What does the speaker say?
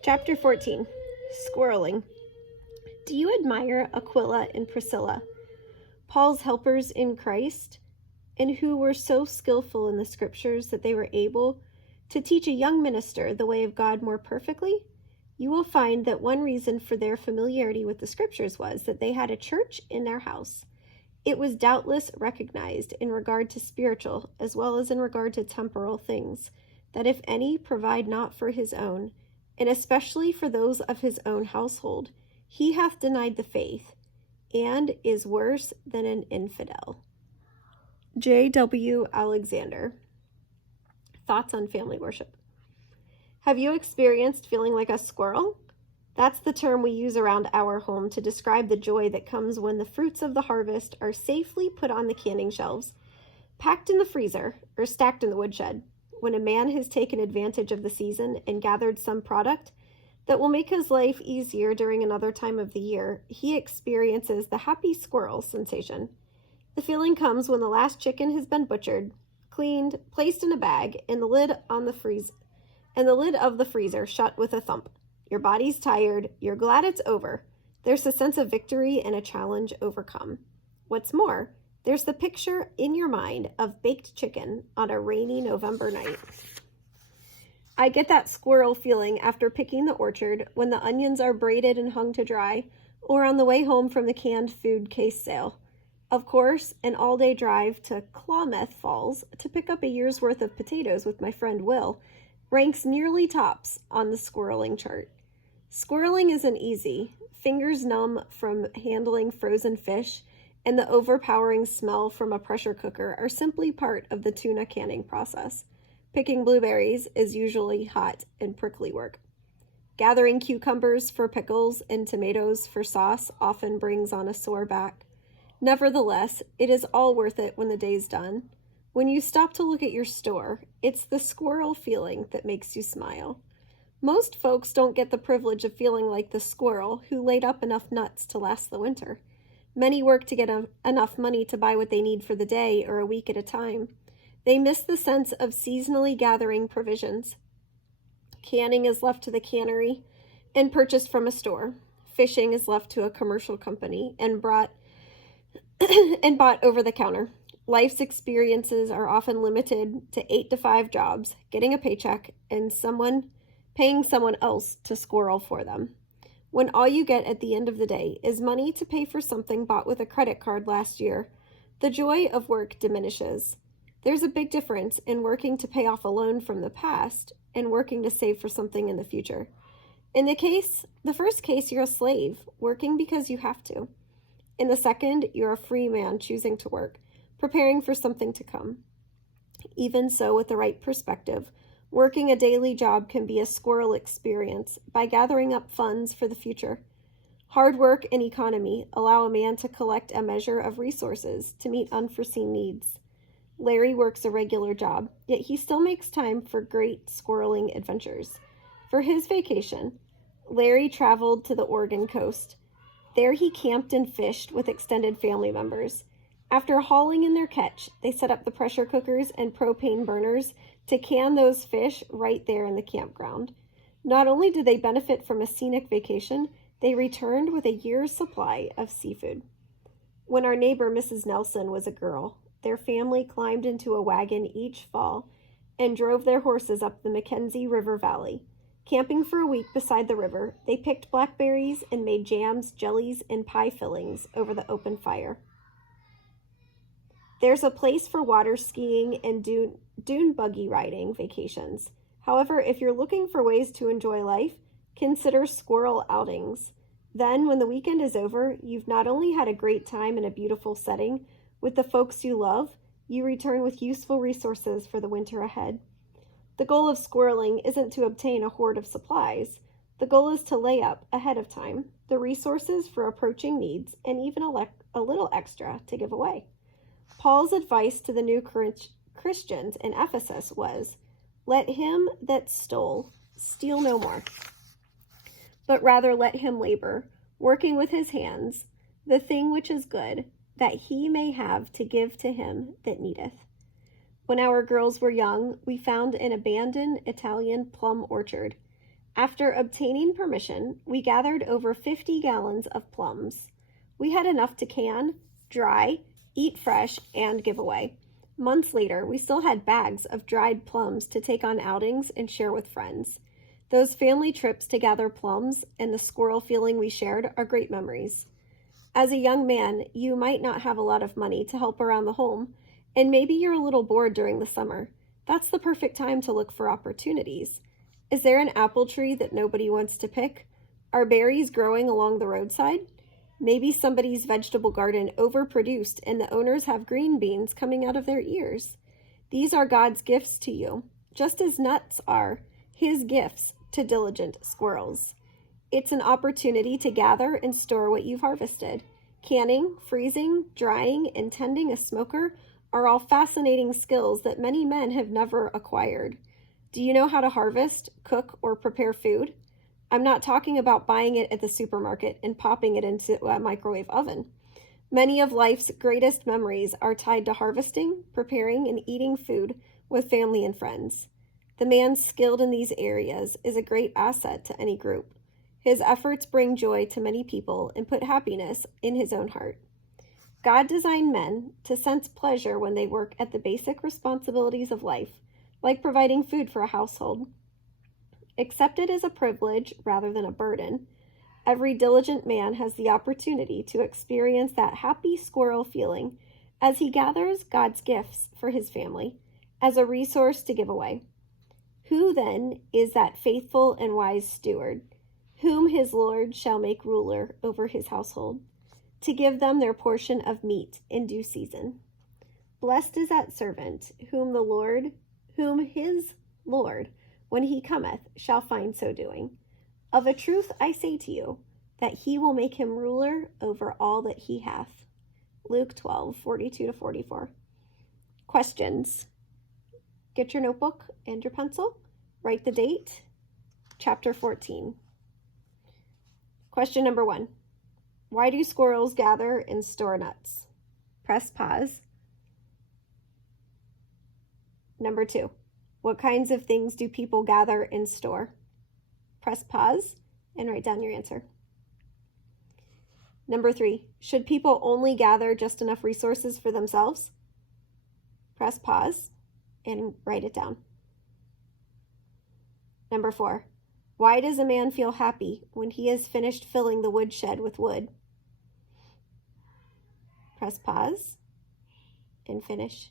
Chapter 14, Squirreling. Do you admire Aquila and Priscilla, Paul's helpers in Christ, and who were so skillful in the scriptures that they were able to teach a young minister the way of God more perfectly? You will find that one reason for their familiarity with the scriptures was that they had a church in their house. It was doubtless recognized in regard to spiritual as well as in regard to temporal things, that if any provide not for his own, and especially for those of his own household, he hath denied the faith, and is worse than an infidel. J.W. Alexander. Thoughts on family worship. Have you experienced feeling like a squirrel? That's the term we use around our home to describe the joy that comes when the fruits of the harvest are safely put on the canning shelves, packed in the freezer, or stacked in the woodshed. When a man has taken advantage of the season and gathered some product that will make his life easier during another time of the year, he experiences the happy squirrel sensation. The feeling comes when the last chicken has been butchered, cleaned, placed in a bag, and the lid of the freezer shut with a thump. Your body's tired, you're glad it's over. There's a sense of victory and a challenge overcome. What's more, there's the picture in your mind of baked chicken on a rainy November night. I get that squirrel feeling after picking the orchard when the onions are braided and hung to dry, or on the way home from the canned food case sale. Of course, an all-day drive to Klamath Falls to pick up a year's worth of potatoes with my friend Will ranks nearly tops on the squirreling chart. Squirreling isn't easy. Fingers numb from handling frozen fish and the overpowering smell from a pressure cooker are simply part of the tuna canning process. Picking blueberries is usually hot and prickly work. Gathering cucumbers for pickles and tomatoes for sauce often brings on a sore back. Nevertheless, it is all worth it when the day's done. When you stop to look at your store, it's the squirrel feeling that makes you smile. Most folks don't get the privilege of feeling like the squirrel who laid up enough nuts to last the winter. Many work to get enough money to buy what they need for the day or a week at a time. They miss the sense of seasonally gathering provisions. Canning is left to the cannery and purchased from a store. Fishing is left to a commercial company and bought over the counter. Life's experiences are often limited to 8 to 5 jobs, getting a paycheck, and paying someone else to squirrel for them. When all you get at the end of the day is money to pay for something bought with a credit card last year, the joy of work diminishes. There's a big difference in working to pay off a loan from the past and working to save for something in the future. In the first case, you're a slave, working because you have to. In the second, you're a free man choosing to work, preparing for something to come. Even so, with the right perspective, working a daily job can be a squirrel experience by gathering up funds for the future. Hard work and economy allow a man to collect a measure of resources to meet unforeseen needs. Larry works a regular job, yet he still makes time for great squirreling adventures. For his vacation, Larry traveled to the Oregon coast. There he camped and fished with extended family members. After hauling in their catch, they set up the pressure cookers and propane burners to can those fish right there in the campground. Not only did they benefit from a scenic vacation, they returned with a year's supply of seafood. When our neighbor, Mrs. Nelson, was a girl, their family climbed into a wagon each fall and drove their horses up the Mackenzie River Valley. Camping for a week beside the river, they picked blackberries and made jams, jellies, and pie fillings over the open fire. There's a place for water skiing and dune buggy riding vacations. However, if you're looking for ways to enjoy life, consider squirrel outings. Then, when the weekend is over, you've not only had a great time in a beautiful setting with the folks you love, you return with useful resources for the winter ahead. The goal of squirreling isn't to obtain a hoard of supplies. The goal is to lay up, ahead of time, the resources for approaching needs and even a little extra to give away. Paul's advice to the new Christians in Ephesus was, "Let him that stole steal no more, but rather let him labor, working with his hands, the thing which is good, that he may have to give to him that needeth." When our girls were young, we found an abandoned Italian plum orchard. After obtaining permission, we gathered over 50 gallons of plums. We had enough to can, dry, eat fresh, and give away. Months later, we still had bags of dried plums to take on outings and share with friends. Those family trips to gather plums and the squirrel feeling we shared are great memories. As a young man, you might not have a lot of money to help around the home, and maybe you're a little bored during the summer. That's the perfect time to look for opportunities. Is there an apple tree that nobody wants to pick? Are berries growing along the roadside? Maybe somebody's vegetable garden overproduced and the owners have green beans coming out of their ears. These are God's gifts to you, just as nuts are His gifts to diligent squirrels. It's an opportunity to gather and store what you've harvested. Canning, freezing, drying, and tending a smoker are all fascinating skills that many men have never acquired. Do you know how to harvest, cook, or prepare food? I'm not talking about buying it at the supermarket and popping it into a microwave oven. Many of life's greatest memories are tied to harvesting, preparing, and eating food with family and friends. The man skilled in these areas is a great asset to any group. His efforts bring joy to many people and put happiness in his own heart. God designed men to sense pleasure when they work at the basic responsibilities of life, like providing food for a household. Accept it as a privilege rather than a burden. Every diligent man has the opportunity to experience that happy squirrel feeling as he gathers God's gifts for his family as a resource to give away. Who then is that faithful and wise steward, whom his Lord shall make ruler over his household, to give them their portion of meat in due season? Blessed is that servant whom his Lord, when he cometh, shall find so doing. Of a truth I say to you, that he will make him ruler over all that he hath. Luke 12:42-44. Questions. Get your notebook and your pencil. Write the date. Chapter 14. Question number 1. Why do squirrels gather and store nuts? Press pause. Number 2. What kinds of things do people gather and store? Press pause and write down your answer. Number 3. Should people only gather just enough resources for themselves? Press pause and write it down. Number 4. Why does a man feel happy when he has finished filling the woodshed with wood? Press pause and finish.